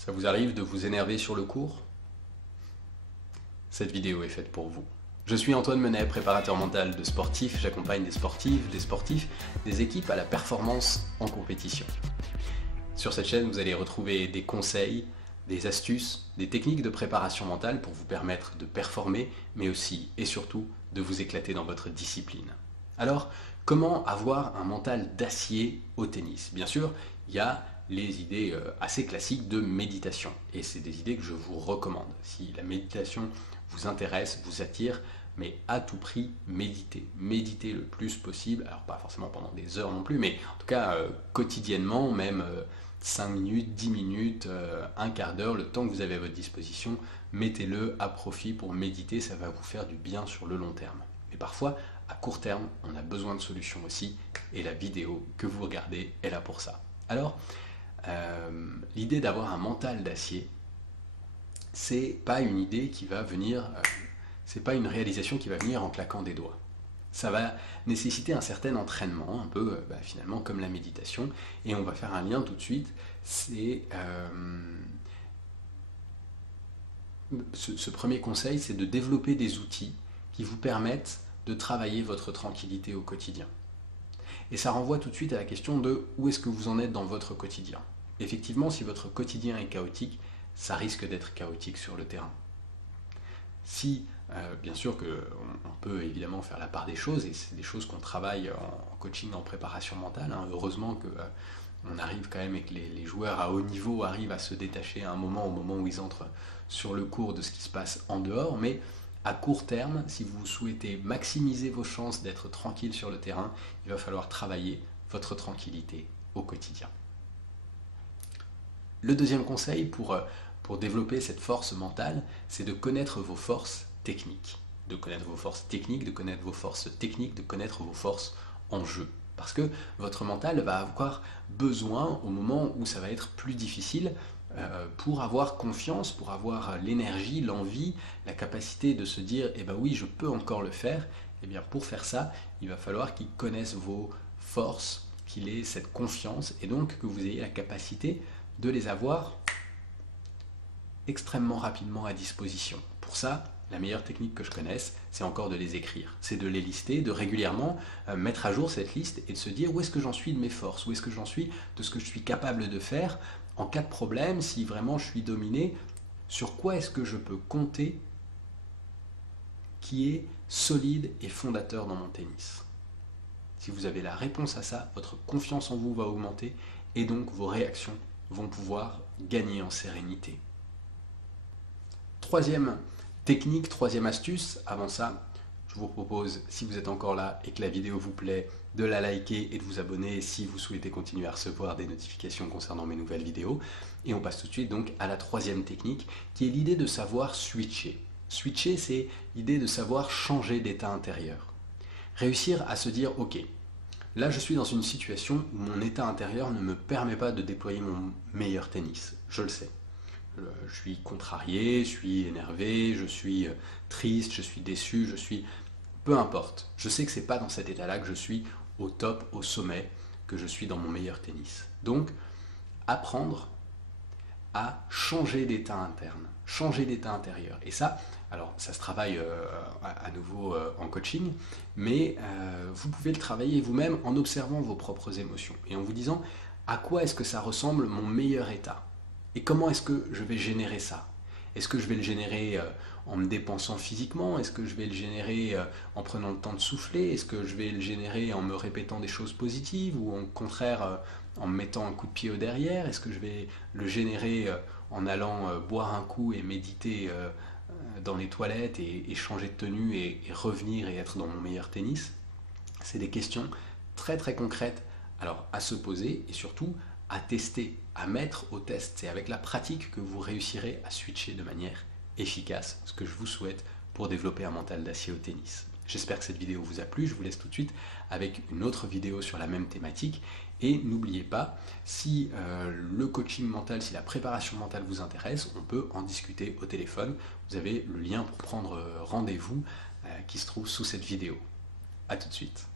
Ça vous arrive de vous énerver sur le cours? Cette vidéo est faite pour vous. Je suis Antoine Menet, préparateur mental de sportifs. J'accompagne des sportifs, des équipes à la performance en compétition. Sur cette chaîne, vous allez retrouver des conseils, des astuces, des techniques de préparation mentale pour vous permettre de performer, mais aussi et surtout de vous éclater dans votre discipline. Alors, comment avoir un mental d'acier au tennis? Bien sûr, il y a les idées assez classiques de méditation. Et c'est des idées que je vous recommande. Si la méditation vous intéresse, vous attire, mais à tout prix, méditez. Méditez le plus possible. Alors pas forcément pendant des heures non plus, mais en tout cas quotidiennement, même 5 minutes, 10 minutes, un quart d'heure, le temps que vous avez à votre disposition, mettez-le à profit pour méditer, ça va vous faire du bien sur le long terme. Mais parfois, à court terme, on a besoin de solutions aussi, et la vidéo que vous regardez est là pour ça. Alors, l'idée d'avoir un mental d'acier, c'est pas une idée qui va venir, c'est pas une réalisation qui va venir en claquant des doigts. Ça va nécessiter un certain entraînement, un peu finalement comme la méditation, et on va faire un lien tout de suite. C'est ce premier conseil, c'est de développer des outils qui vous permettent de travailler votre tranquillité au quotidien. Et ça renvoie tout de suite à la question de où est-ce que vous en êtes dans votre quotidien. Effectivement, si votre quotidien est chaotique, ça risque d'être chaotique sur le terrain. Si, bien sûr qu'on peut évidemment faire la part des choses, et c'est des choses qu'on travaille en coaching, en préparation mentale, hein. Heureusement qu'on arrive quand même et que les joueurs à haut niveau arrivent à se détacher à un moment, au moment où ils entrent sur le court de ce qui se passe en dehors, mais à court terme, si vous souhaitez maximiser vos chances d'être tranquille sur le terrain, il va falloir travailler votre tranquillité au quotidien. Le deuxième conseil pour développer cette force mentale, c'est de connaître vos forces techniques. De connaître vos forces techniques, de connaître vos forces techniques, de connaître vos forces en jeu. Parce que votre mental va avoir besoin, au moment où ça va être plus difficile, pour avoir confiance, pour avoir l'énergie, l'envie, la capacité de se dire eh ben oui, je peux encore le faire. Eh bien pour faire ça, il va falloir qu'il connaisse vos forces, qu'il ait cette confiance et donc que vous ayez la capacité de les avoir extrêmement rapidement à disposition. Pour ça, la meilleure technique que je connaisse, c'est encore de les écrire. C'est de les lister, de régulièrement mettre à jour cette liste et de se dire où est-ce que j'en suis de mes forces, où est-ce que j'en suis de ce que je suis capable de faire en cas de problème, si vraiment je suis dominé, sur quoi est-ce que je peux compter qui est solide et fondateur dans mon tennis. Si vous avez la réponse à ça, votre confiance en vous va augmenter et donc vos réactions vont pouvoir gagner en sérénité. Troisième technique, troisième astuce, avant ça, je vous propose, si vous êtes encore là et que la vidéo vous plaît, de la liker et de vous abonner si vous souhaitez continuer à recevoir des notifications concernant mes nouvelles vidéos. Et on passe tout de suite donc à la troisième technique, qui est l'idée de savoir switcher. Switcher, c'est l'idée de savoir changer d'état intérieur. Réussir à se dire, ok, là je suis dans une situation où mon état intérieur ne me permet pas de déployer mon meilleur tennis, je le sais. Je suis contrarié, je suis énervé, je suis triste, je suis déçu, je suis... Peu importe, je sais que ce n'est pas dans cet état-là que je suis au top, au sommet, que je suis dans mon meilleur tennis. Donc, apprendre à changer d'état interne, changer d'état intérieur. Et ça, alors ça se travaille à nouveau en coaching, mais vous pouvez le travailler vous-même en observant vos propres émotions et en vous disant à quoi est-ce que ça ressemble mon meilleur état. Et comment est-ce que je vais générer ça? Est-ce que je vais le générer en me dépensant physiquement? Est-ce que je vais le générer en prenant le temps de souffler? Est-ce que je vais le générer en me répétant des choses positives ou au contraire en me mettant un coup de pied au derrière? Est-ce que je vais le générer en allant boire un coup et méditer dans les toilettes et changer de tenue et revenir et être dans mon meilleur tennis? C'est des questions très très concrètes alors à se poser et surtout à tester, à mettre au test. C'est avec la pratique que vous réussirez à switcher de manière efficace, ce que je vous souhaite pour développer un mental d'acier au tennis. J'espère que cette vidéo vous a plu, je vous laisse tout de suite avec une autre vidéo sur la même thématique. Et n'oubliez pas, si le coaching mental, si la préparation mentale vous intéresse, on peut en discuter au téléphone. Vous avez le lien pour prendre rendez-vous qui se trouve sous cette vidéo. A tout de suite.